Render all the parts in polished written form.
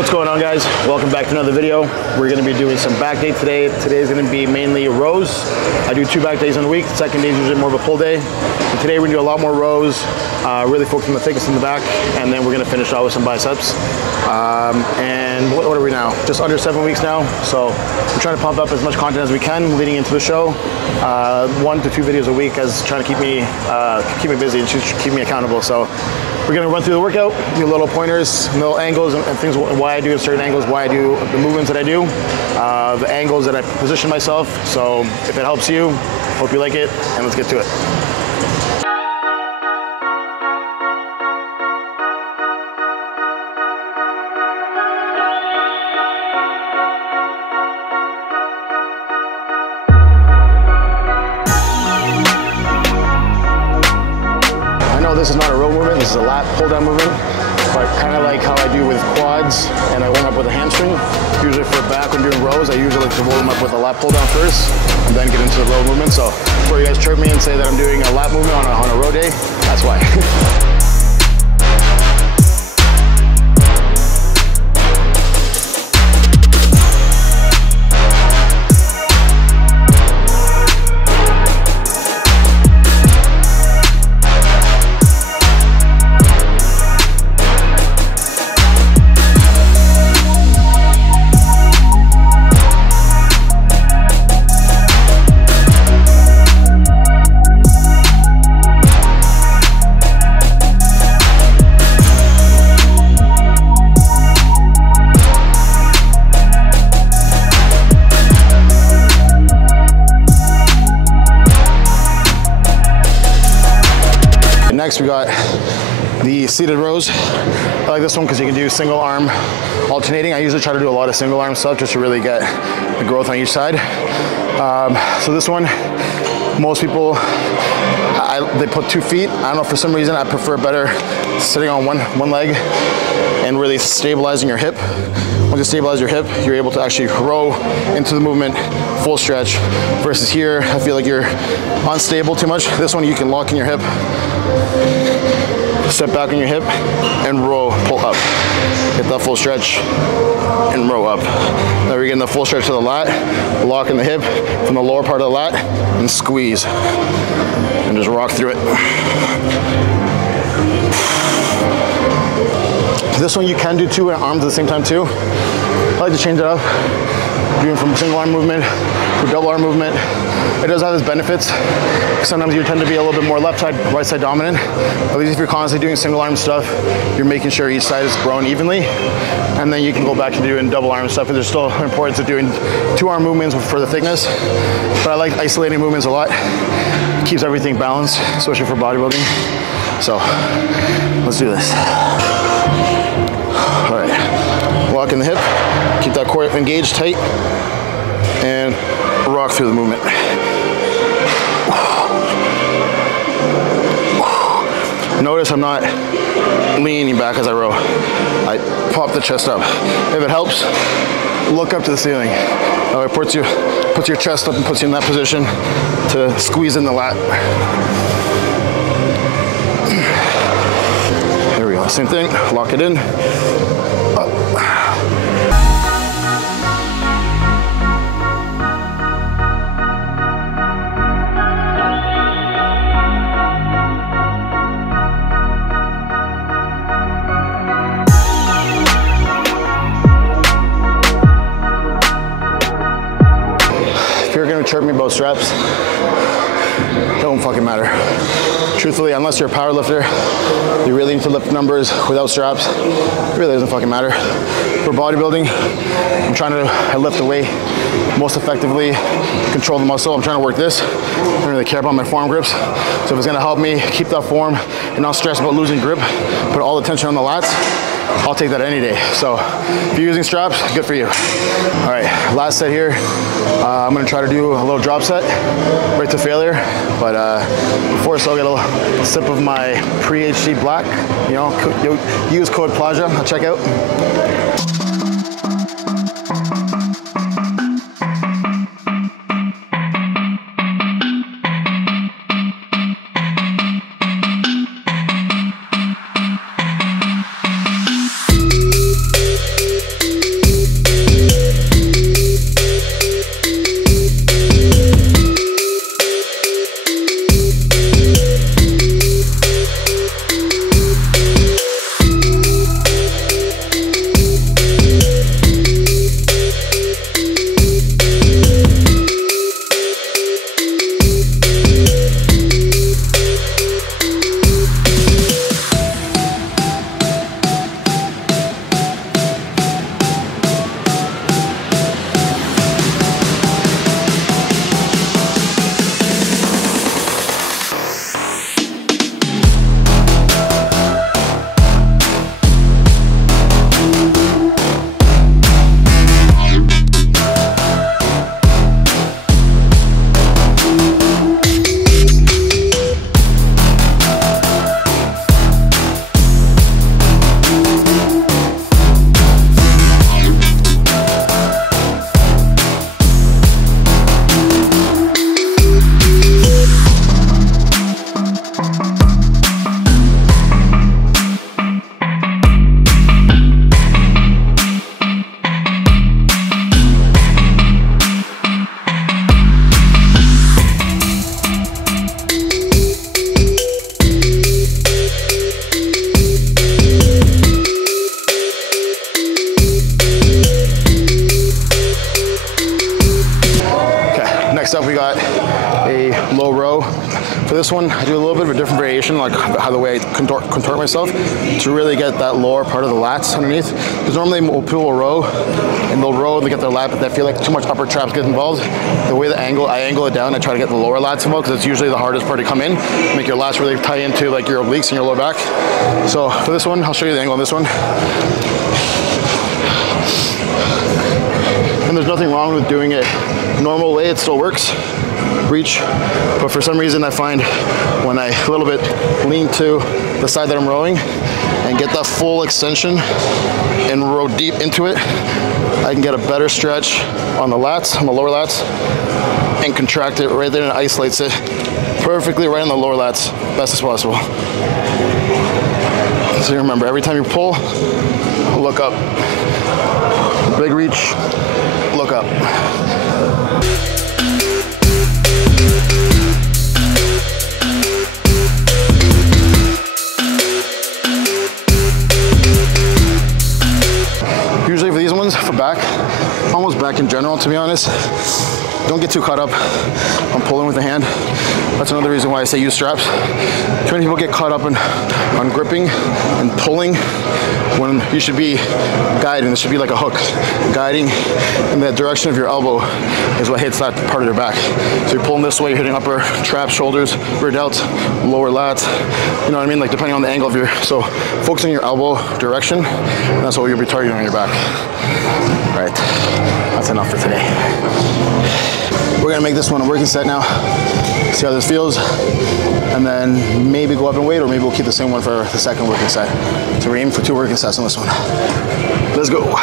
What's going on, guys? Welcome back to another video. We're going to be doing some back day today. Today is going to be mainly rows. I do 2 back days in a week. The second day is usually more of a pull day. And today we're going to do a lot more rows, really focus on the thickness in the back, and then we're going to finish out with some biceps. And what are we now? Just under 7 weeks now. So we're trying to pump up as much content as we can leading into the show. 1 to 2 videos a week, as trying to keep me busy and keep me accountable. So we're going to run through the workout, do little pointers, little angles and things, why I do certain angles, why I do the movements that I do, the angles that I position myself. So if it helps you, hope you like it, and let's get to it. This is not a row movement, this is a lat pull down movement, but kind of like how I do with quads and I warm up with a hamstring. Usually for back when doing rows, I usually like to warm up with a lat pull down first and then get into the row movement. So before you guys chirp me and say that I'm doing a lat movement on a row day, that's why. Next, we got the seated rows. I like this one because you can do single arm alternating. I usually try to do a lot of single arm stuff just to really get the growth on each side. So this one, most people, they put 2 feet. I don't know, for some reason I prefer better sitting on one leg and really stabilizing your hip. Once you stabilize your hip, you're able to actually row into the movement full stretch, versus here, I feel like you're unstable too much. This one, you can lock in your hip, step back on your hip, and row, pull up. Get that full stretch and row up. Now we're getting the full stretch to the lat, lock in the hip from the lower part of the lat, and squeeze. And just rock through it. This one you can do 2 arms at the same time too. I like to change it up, doing from single arm movement to double arm movement. It does have its benefits. Sometimes you tend to be a little bit more left side, right side dominant. At least if you're constantly doing single arm stuff, you're making sure each side is grown evenly. And then you can go back to doing double arm stuff, and there's still importance of doing 2 arm movements for the thickness. But I like isolating movements a lot. It keeps everything balanced, especially for bodybuilding. So let's do this. All right, lock in the hip, keep that core engaged tight, and rock through the movement. Notice I'm not leaning back as I row. I pop the chest up. If it helps, look up to the ceiling. It puts your chest up and puts you in that position to squeeze in the lat. There we go, same thing, lock it in. Chirp me about straps, don't fucking matter. Truthfully, unless you're a power lifter, you really need to lift numbers without straps. It really doesn't fucking matter. For bodybuilding, I'm trying to lift the weight most effectively, control the muscle. I'm trying to work this. I don't really care about my forearm grips. So if it's gonna help me keep that form and not stress about losing grip, put all the tension on the lats, I'll take that any day. So if you're using straps, good for you. All right, last set here. I'm gonna try to do a little drop set, right to failure. But before, so I'll get a little sip of my pre-HD black. You know, use code PLAJA at checkout. Next up, we got a low row. For this one, I do a little bit of a different variation, like how the way I contort myself to really get that lower part of the lats underneath. Because normally people will row, and they'll row, they get their lat, but they feel like too much upper traps get involved. The way I angle it down, I try to get the lower lats involved because it's usually the hardest part to come in. Make your lats really tie into like your obliques and your lower back. So for this one, I'll show you the angle on this one. And there's nothing wrong with doing it normal way, it still works. Reach, but for some reason I find when I a little bit lean to the side that I'm rowing and get that full extension and row deep into it, I can get a better stretch on the lats, on the lower lats, and contract it right there and it isolates it perfectly right on the lower lats, best as possible. So remember, every time you pull, look up. Big reach, look up. Usually for these ones, for back, almost back in general, to be honest, don't get too caught up on pulling with the hand. That's another reason why I say use straps. Too many people get caught up on gripping and pulling when you should be guiding. This should be like a hook. Guiding in the direction of your elbow is what hits that part of your back. So you're pulling this way, you're hitting upper traps, shoulders, rear delts, lower lats. You know what I mean? Like depending on the angle of your, so focus on your elbow direction, and that's what you'll be targeting on your back. All right, that's enough for today. We're gonna make this one a working set now. See how this feels, and then maybe go up in weight, or maybe we'll keep the same one for the second working set. So we're aiming for 2 working sets on this one. Let's go.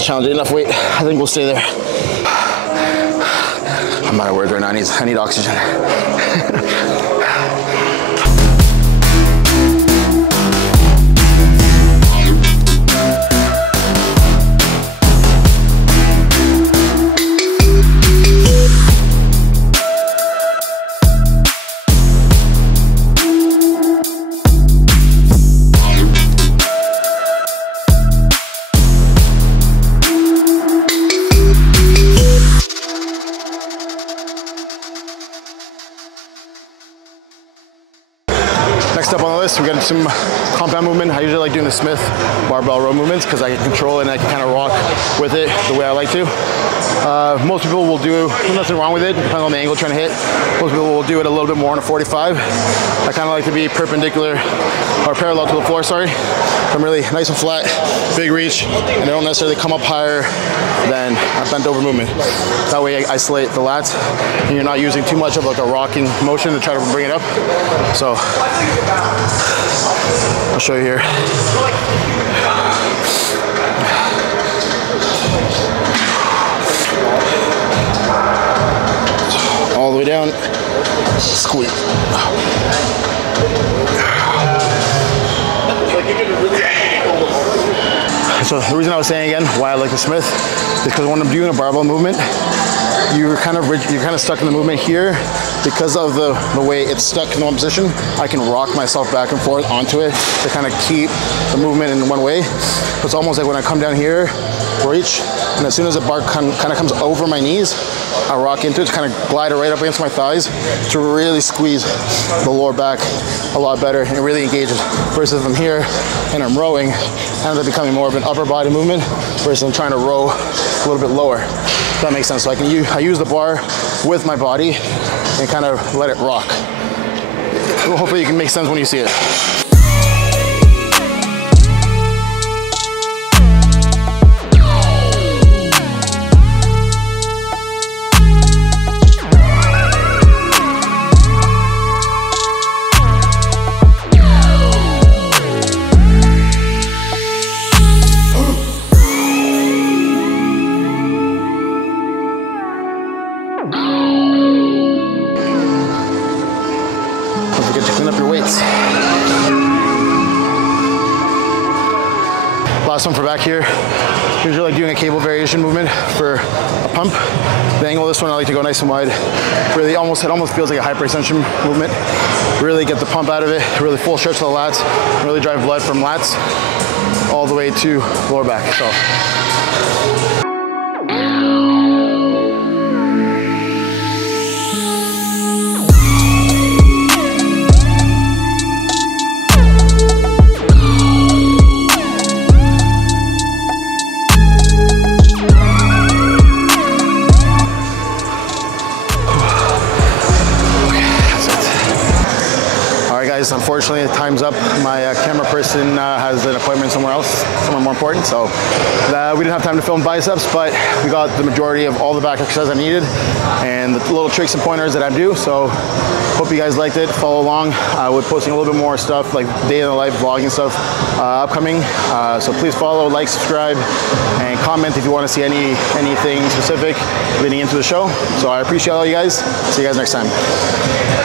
Challenge, enough weight. I think we'll stay there. I'm out of words right now. I need oxygen. Next up on the list, we got some compound movement. I usually like doing the Smith barbell row movements because I can control it and I can kind of rock with it the way I like to. Most people will do, there's nothing wrong with it, depending on the angle you're trying to hit. Most people will do it a little bit more on a 45. I kind of like to be perpendicular, or parallel to the floor, sorry. I'm really nice and flat, big reach, and I don't necessarily come up higher than a bent over movement. That way I isolate the lats, and you're not using too much of like a rocking motion to try to bring it up. So, I'll show you here. All the way down, squeeze. So the reason I was saying again why I like the Smith is because when I'm doing a barbell movement, you're kind of stuck in the movement here because of the way it's stuck in one position. I can rock myself back and forth onto it to kind of keep the movement in one way. It's almost like when I come down here, reach, and as soon as the bar kind of comes over my knees, I rock into it to kind of glide it right up against my thighs to really squeeze the lower back a lot better and really engage it. Versus if I'm here and I'm rowing, it ends up becoming more of an upper body movement versus I'm trying to row a little bit lower. If that makes sense. So I use the bar with my body and kind of let it rock. Hopefully you can make sense when you see it. last one for back here. Usually like doing a cable variation movement for a pump. The angle of this one, I like to go nice and wide. Really, it almost feels like a hyperextension movement. Really get the pump out of it. Really full stretch to the lats. Really drive blood from lats all the way to lower back. So. Unfortunately, time's up. My camera person has an appointment somewhere else, somewhere more important, so we didn't have time to film biceps, but we got the majority of all the back exercises I needed and the little tricks and pointers that I do, so hope you guys liked it. Follow along. We're posting a little bit more stuff, like day in the life vlogging stuff upcoming, so please follow, like, subscribe, and comment if you want to see anything specific leading into the show. So I appreciate all you guys. See you guys next time.